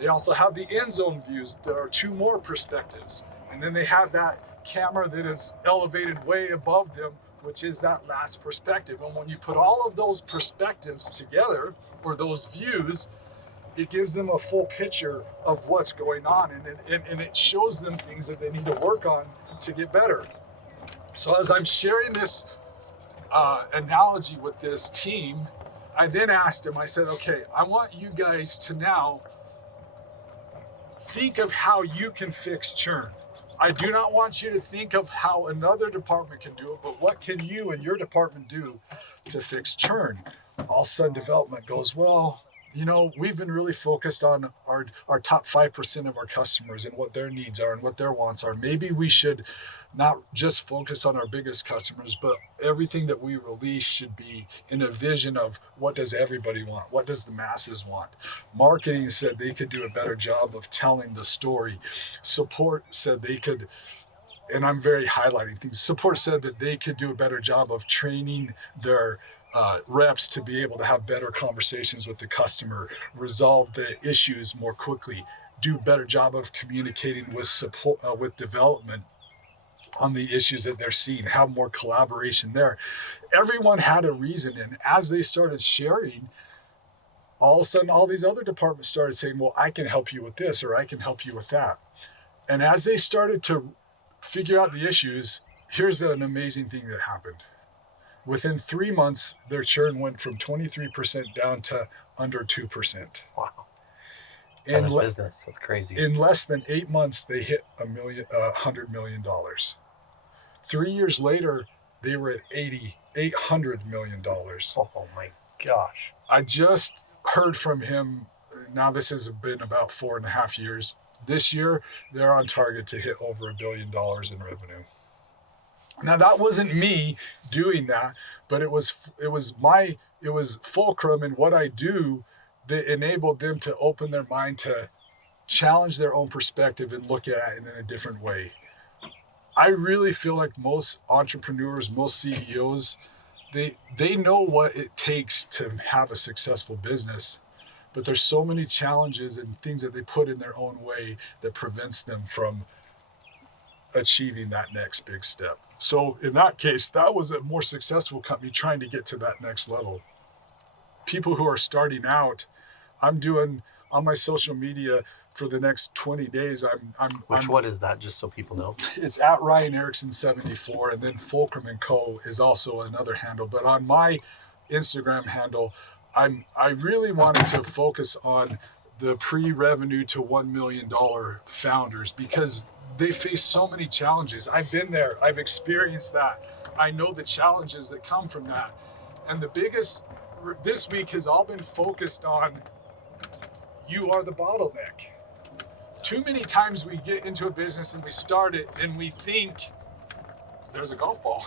They also have the end zone views that are two more perspectives. And then they have that camera that is elevated way above them, which is that last perspective. And when you put all of those perspectives together, or those views, it gives them a full picture of what's going on, and it shows them things that they need to work on to get better. So as I'm sharing this analogy with this team, I then asked them, I said, okay, I want you guys to now think of how you can fix churn. I do not want you to think of how another department can do it, but what can you and your department do to fix churn? All of a sudden development goes, well, you know, we've been really focused on our top 5% of our customers and what their needs are and what their wants are. Maybe we should not just focus on our biggest customers, but everything that we release should be in a vision of what does everybody want? What does the masses want? Marketing said they could do a better job of telling the story. Support said they could, and I'm very highlighting things. Support said that they could do a better job of training their reps to be able to have better conversations with the customer, resolve the issues more quickly, do a better job of communicating with support, with development on the issues that they're seeing, have more collaboration there. Everyone had a reason, and as they started sharing, all of a sudden all these other departments started saying, well, I can help you with this, or I can help you with that. And as they started to figure out the issues, here's an amazing thing that happened. Within 3 months, their churn went from 23% down to under 2%. Wow. As a business, that's crazy. In less than 8 months, they hit $100 million. 3 years later, they were at $800 million. Oh my gosh. I just heard from him. Now this has been about 4.5 years. This year, they're on target to hit over $1 billion in revenue. Now that wasn't me doing that, but it was Fulcrum and what I do that enabled them to open their mind to challenge their own perspective and look at it in a different way. I really feel like most entrepreneurs, most CEOs, they know what it takes to have a successful business, but there's so many challenges and things that they put in their own way that prevents them from achieving that next big step. So in that case, that was a more successful company trying to get to that next level. People who are starting out, I'm doing on my social media for the next 20 days. What is that? Just so people know. It's at Ryan Erickson 74, and then Fulcrum and Co is also another handle. But on my Instagram handle, I really wanted to focus on the pre-revenue to $1 million founders because they face so many challenges. I've been there. I've experienced that. I know the challenges that come from that. And the biggest this week has all been focused on you are the bottleneck. Too many times we get into a business and we start it and we think there's a golf ball.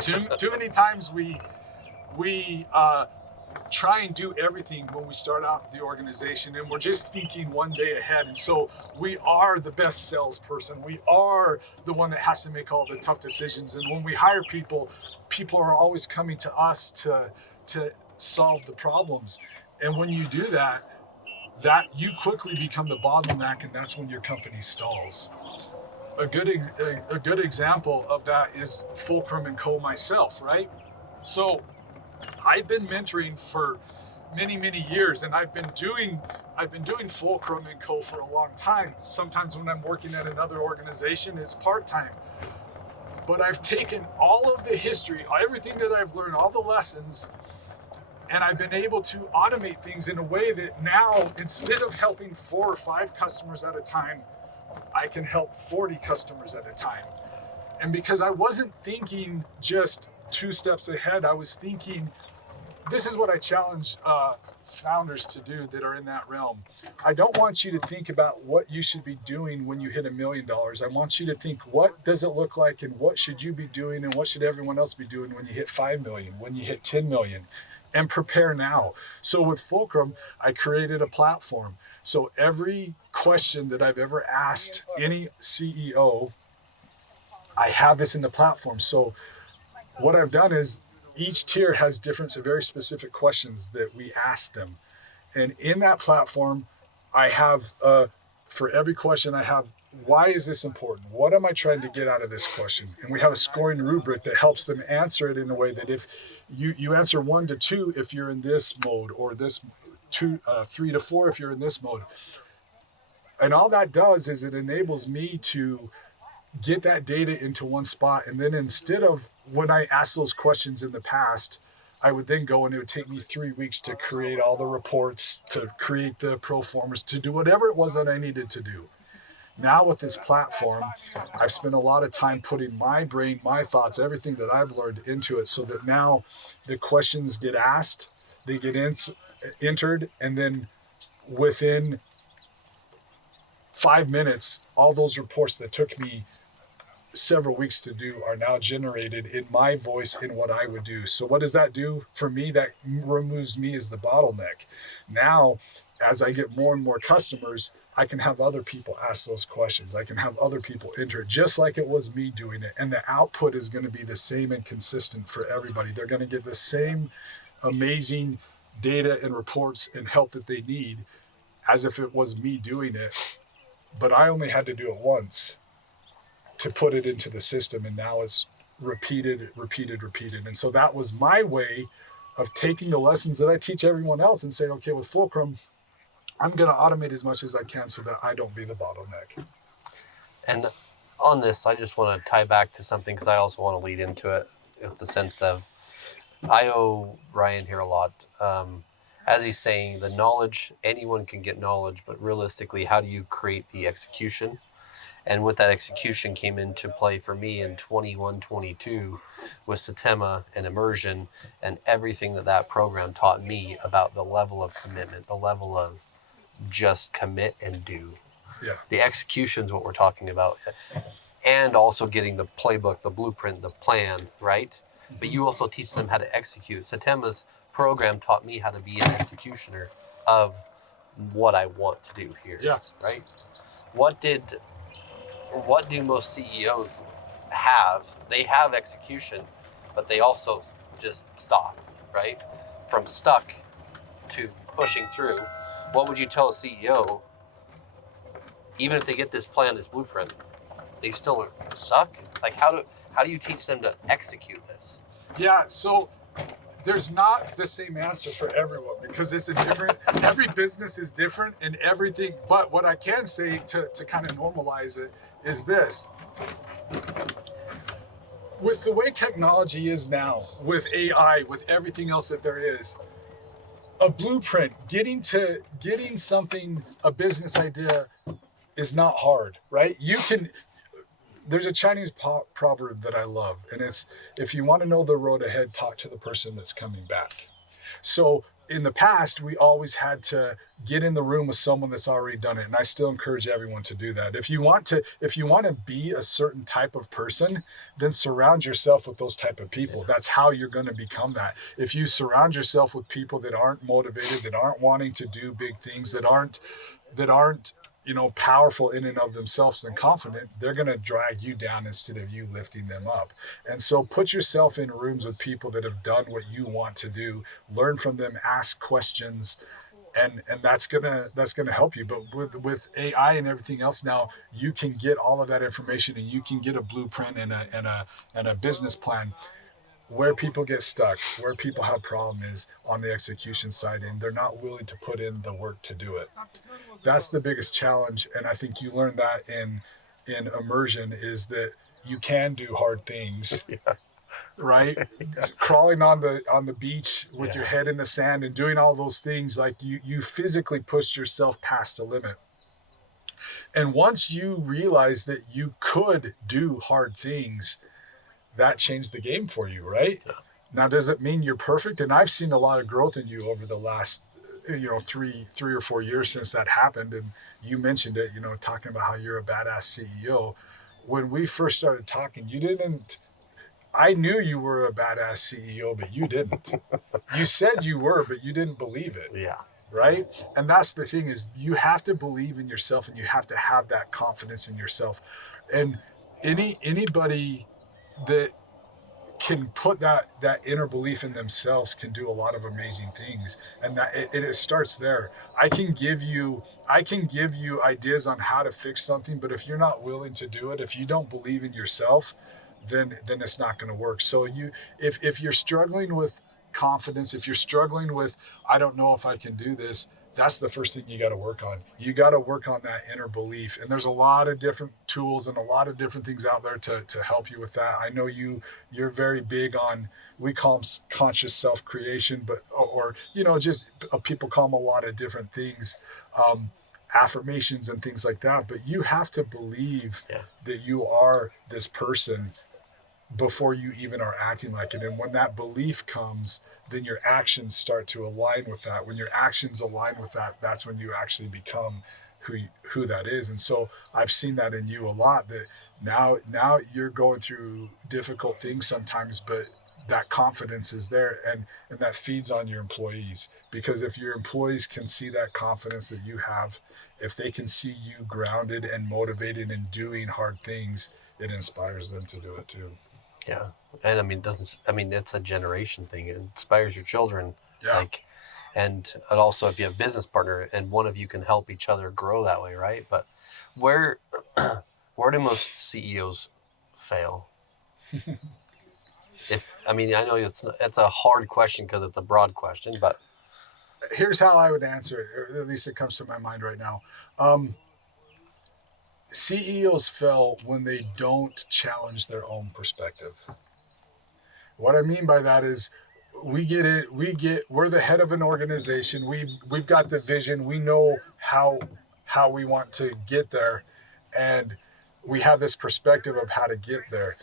Too many times we try and do everything when we start out the organization, and we're just thinking one day ahead. And so we are the best salesperson. We are the one that has to make all the tough decisions. And when we hire people, people are always coming to us to solve the problems. And when you do that you quickly become the bottleneck, and that's when your company stalls. A good example of that is Fulcrum and Co myself, right? So I've been mentoring for many years, and I've been doing Fulcrum and Co for a long time. Sometimes when I'm working at another organization, it's part-time. But I've taken all of the history, everything that I've learned, all the lessons, and I've been able to automate things in a way that now, instead of helping 4 or 5 customers at a time, I can help 40 customers at a time. And because I wasn't thinking just 2 steps ahead, I was thinking, this is what I challenge founders to do that are in that realm. I don't want you to think about what you should be doing when you hit $1 million. I want you to think, what does it look like, and what should you be doing, and what should everyone else be doing when you hit 5 million, when you hit 10 million, and prepare now. So with Fulcrum, I created a platform. So every question that I've ever asked any CEO, I have this in the platform. So what I've done is each tier has different, very specific questions that we ask them. And in that platform, I have, for every question, I have, why is this important? What am I trying to get out of this question? And we have a scoring rubric that helps them answer it in a way that if you answer 1 to 2, if you're in this mode, or this 3 to 4, if you're in this mode. And all that does is it enables me to get that data into one spot. And then instead of when I asked those questions in the past, I would then go and it would take me 3 weeks to create all the reports, to create the pro formas, to do whatever it was that I needed to do. Now with this platform, I've spent a lot of time putting my brain, my thoughts, everything that I've learned into it, so that now the questions get asked, they get entered, and then within 5 minutes, all those reports that took me several weeks to do are now generated in my voice in what I would do. So what does that do for me? That removes me as the bottleneck. Now, as I get more and more customers, I can have other people ask those questions. I can have other people enter it, just like it was me doing it. And the output is going to be the same and consistent for everybody. They're going to get the same amazing data and reports and help that they need as if it was me doing it. But I only had to do it once to put it into the system, and now it's repeated. And so that was my way of taking the lessons that I teach everyone else and saying, okay, with Fulcrum, I'm going to automate as much as I can so that I don't be the bottleneck. And on this, I just want to tie back to something, because I also want to lead into it in the sense of I owe Ryan here a lot. As he's saying, the knowledge, anyone can get knowledge, but realistically, how do you create the execution? And with that execution came into play for me in 21-22 with Satema and immersion and everything that program taught me about the level of commitment, the level of just commit and do. Yeah. The execution is what we're talking about. And also getting the playbook, the blueprint, the plan, right? But you also teach them how to execute. Satema's program taught me how to be an executioner of what I want to do here. Yeah. Right? What do most CEOs have? They have execution, but they also just stop, right? From stuck to pushing through. What would you tell a CEO, even if they get this plan, this blueprint, they still suck? Like, how do you teach them to execute this? Yeah, so there's not the same answer for everyone, because it's every business is different and everything. But what I can say to kind of normalize it is this. With the way technology is now, with AI, with everything else that there is, a blueprint, getting something, a business idea, is not hard, right? There's a Chinese proverb that I love, and it's, if you want to know the road ahead, talk to the person that's coming back. So in the past, we always had to get in the room with someone that's already done it. And I still encourage everyone to do that. If you want to be a certain type of person, then surround yourself with those type of people. That's how you're going to become that. If you surround yourself with people that aren't motivated, that aren't wanting to do big things, that aren't powerful in and of themselves and confident, they're going to drag you down instead of you lifting them up. And so put yourself in rooms with people that have done what you want to do, learn from them, ask questions, and that's gonna help you. But with AI and everything else now, you can get all of that information, and you can get a blueprint and a business plan. Where people get stuck, where people have problem is on the execution side, and they're not willing to put in the work to do it. That's the biggest challenge. And I think you learn that in immersion, is that you can do hard things. Yeah. Right? Crawling on the beach with your head in the sand and doing all those things, like you physically pushed yourself past a limit. And once you realize that you could do hard things, that changed the game for you, right? Now, does it mean you're perfect? And I've seen a lot of growth in you over the last, 3 or 4 years since that happened. And you mentioned it, talking about how you're a badass CEO. When we first started talking, you didn't. I knew you were a badass CEO, but you didn't. You said you were, but you didn't believe it. Yeah. Right. And that's the thing, is you have to believe in yourself, and you have to have that confidence in yourself. And anybody that can put that inner belief in themselves can do a lot of amazing things. And that it starts there. I can give you ideas on how to fix something, but if you're not willing to do it, if you don't believe in yourself, then it's not going to work. So if you're struggling with confidence, if you're struggling with, I don't know if I can do this, that's the first thing you got to work on. You got to work on that inner belief. And there's a lot of different tools and a lot of different things out there to help you with that. I know you're very big on, we call them conscious self-creation, but, or just people call them a lot of different things, affirmations and things like that. But you have to believe that you are this person before you even are acting like it. And when that belief comes, then your actions start to align with that. When your actions align with that, that's when you actually become who that is. And so I've seen that in you a lot, that now you're going through difficult things sometimes, but that confidence is there, and that feeds on your employees. Because if your employees can see that confidence that you have, if they can see you grounded and motivated and doing hard things, it inspires them to do it too. Yeah. And it's a generation thing. It inspires your children. Yeah. And also if you have a business partner and one of you can help each other grow that way, right? But where do most CEOs fail? I know it's a hard question because it's a broad question, but here's how I would answer it, or at least it comes to my mind right now. CEOs fail when they don't challenge their own perspective. What I mean by that is, we're the head of an organization. We've got the vision. We know how we want to get there, and we have this perspective of how to get there.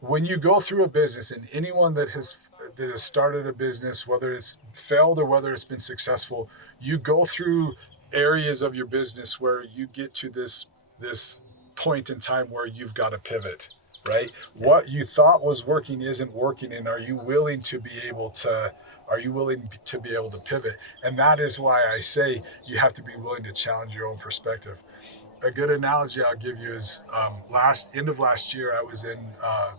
When you go through a business, and anyone that has started a business, whether it's failed or whether it's been successful, you go through areas of your business where you get to this point in time where you've got to pivot, right? What you thought was working isn't working, and are you willing to be able to pivot? And that is why I say you have to be willing to challenge your own perspective. A good analogy I'll give you is, end of last year, I was in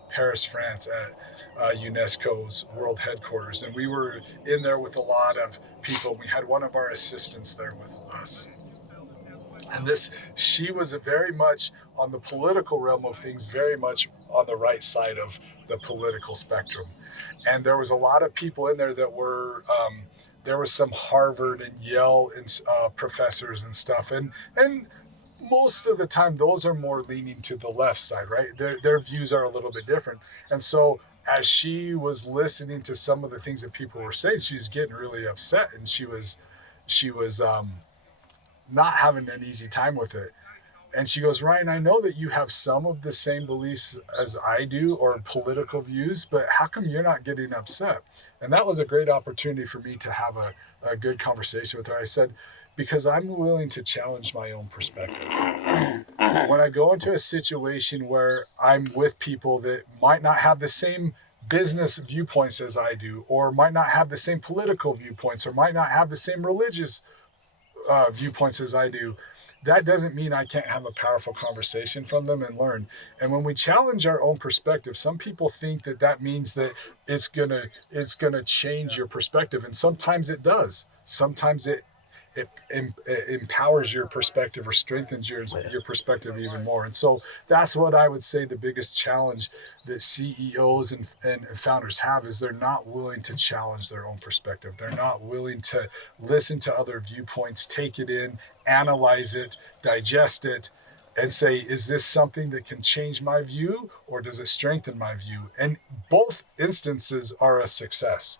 Paris, France, at UNESCO's world headquarters, and we were in there with a lot of people. We had one of our assistants there with us, and she was very much on the political realm of things, very much on the right side of the political spectrum. And there was a lot of people in there that were. There was some Harvard and Yale professors and stuff, and most of the time those are more leaning to the left side, right? Their views are a little bit different. And so as she was listening to some of the things that people were saying, she was getting really upset, and she was not having an easy time with it. And she goes, Ryan, I know that you have some of the same beliefs as I do, or political views, but how come you're not getting upset? And that was a great opportunity for me to have a good conversation with her. I said, because I'm willing to challenge my own perspective. When I go into a situation where I'm with people that might not have the same business viewpoints as I do, or might not have the same political viewpoints, or might not have the same religious viewpoints as I do, that doesn't mean I can't have a powerful conversation from them and learn. And when we challenge our own perspective, some people think that means that it's gonna change your perspective, and sometimes it does. Sometimes it empowers your perspective, or strengthens your perspective even more. And so that's what I would say the biggest challenge that CEOs and founders have, is they're not willing to challenge their own perspective. They're not willing to listen to other viewpoints, take it in, analyze it, digest it, and say, is this something that can change my view, or does it strengthen my view? And both instances are a success.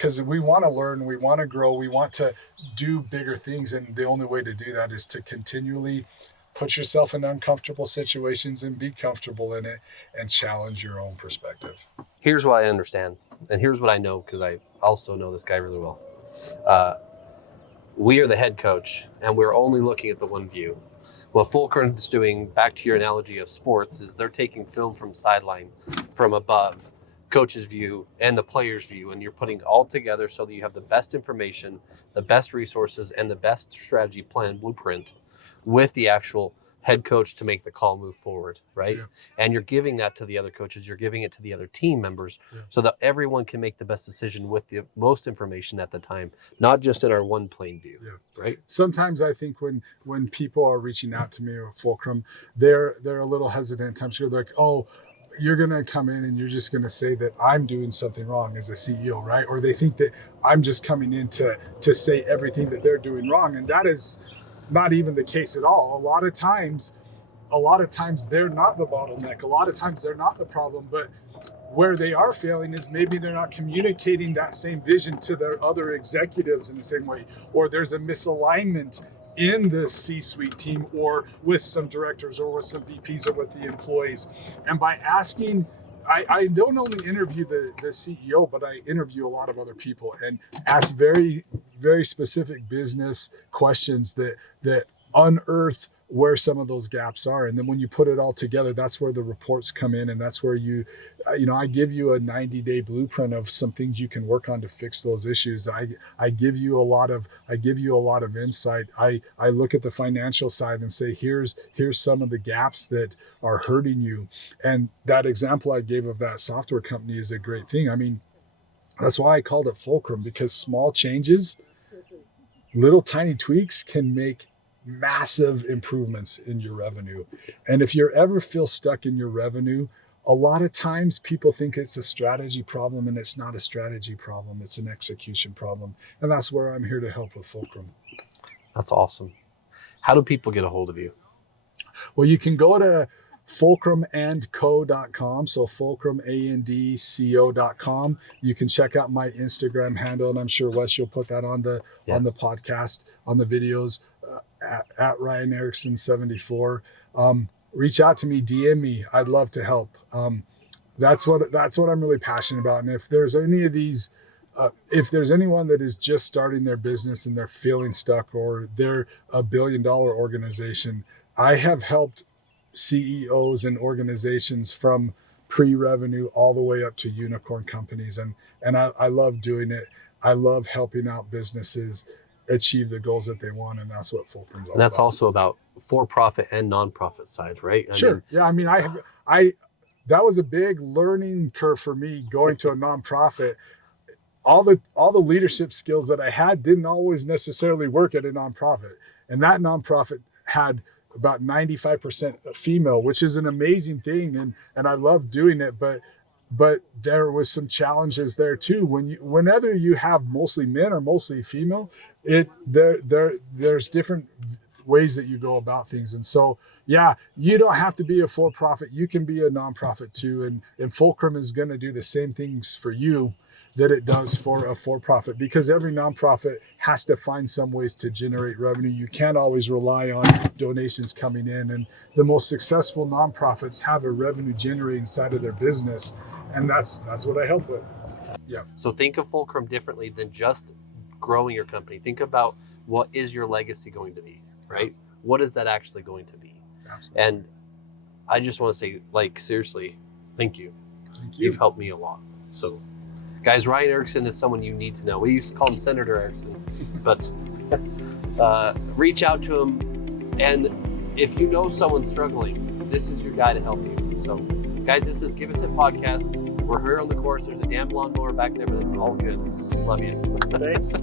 because we want to learn, we want to grow, we want to do bigger things. And the only way to do that is to continually put yourself in uncomfortable situations and be comfortable in it and challenge your own perspective. Here's what I understand, and here's what I know, because I also know this guy really well. We are the head coach, and we're only looking at the one view. What Fulcrum's doing, back to your analogy of sports, is they're taking film from sideline, from above, coach's view and the player's view, and you're putting it all together so that you have the best information, the best resources, and the best strategy plan blueprint with the actual head coach to make the call move forward, right? Yeah. And you're giving that to the other coaches, you're giving it to the other team members, so that everyone can make the best decision with the most information at the time, not just in our one plane view, right? Sometimes I think when people are reaching out to me or Fulcrum, they're a little hesitant. I'm sure they're like, oh, you're going to come in and you're just going to say that I'm doing something wrong as a CEO, right? Or they think that I'm just coming in to say everything that they're doing wrong. And that is not even the case at all. A lot of times they're not the bottleneck. A lot of times they're not the problem, but where they are failing is maybe they're not communicating that same vision to their other executives in the same way, or there's a misalignment in the C-suite team or with some directors or with some VPs or with the employees. And by asking, I don't only interview the CEO, but I interview a lot of other people and ask very, very specific business questions that unearth where some of those gaps are. And then when you put it all together, that's where the reports come in. And that's where I give you a 90-day blueprint of some things you can work on to fix those issues. I give you a lot of insight. I look at the financial side and say, here's some of the gaps that are hurting you. And that example I gave of that software company is a great thing. I mean, that's why I called it Fulcrum, because small changes, little tiny tweaks can make massive improvements in your revenue. And if you ever feel stuck in your revenue, a lot of times people think it's a strategy problem, and it's not a strategy problem. It's an execution problem. And that's where I'm here to help with Fulcrum. That's awesome. How do people get a hold of you? Well, you can go to fulcrumandco.com. So fulcrumandco.com. You can check out my Instagram handle, and I'm sure Wes, you'll put that on the podcast, on the videos, at Ryan Erickson 74. Reach out to me, DM me. I'd love to help. That's what I'm really passionate about. And if there's any of these, if there's anyone that is just starting their business and they're feeling stuck, or they're a $1 billion organization, I have helped CEOs and organizations from pre-revenue all the way up to unicorn companies. And I love doing it. I love helping out businesses achieve the goals that they want. And that's what Fulcrum's all about. And that's also about for-profit and non-profit side, right? Sure. I mean, that was a big learning curve for me going to a nonprofit. All the leadership skills that I had didn't always necessarily work at a nonprofit. And that nonprofit had about 95% female, which is an amazing thing. And I love doing it, but there was some challenges there too. Whenever you have mostly men or mostly female, there's different ways that you go about things. And so, you don't have to be a for-profit. You can be a nonprofit too. And Fulcrum is going to do the same things for you that it does for a for-profit, because every nonprofit has to find some ways to generate revenue. You can't always rely on donations coming in. And the most successful nonprofits have a revenue generating side of their business. And that's what I help with. Yeah. So think of Fulcrum differently than just growing your company. Think about, what is your legacy going to be, right? What is that actually going to be? Absolutely. And I just want to say, seriously, thank you. Thank you. You've helped me a lot. So guys, Ryan Erickson is someone you need to know. We used to call him Senator Erickson, but reach out to him. And if you know someone struggling, this is your guy to help you. So guys, this is Give Us It Podcast. We're here on the course. There's a damn lawnmower back there, but it's all good. Love you. Thanks.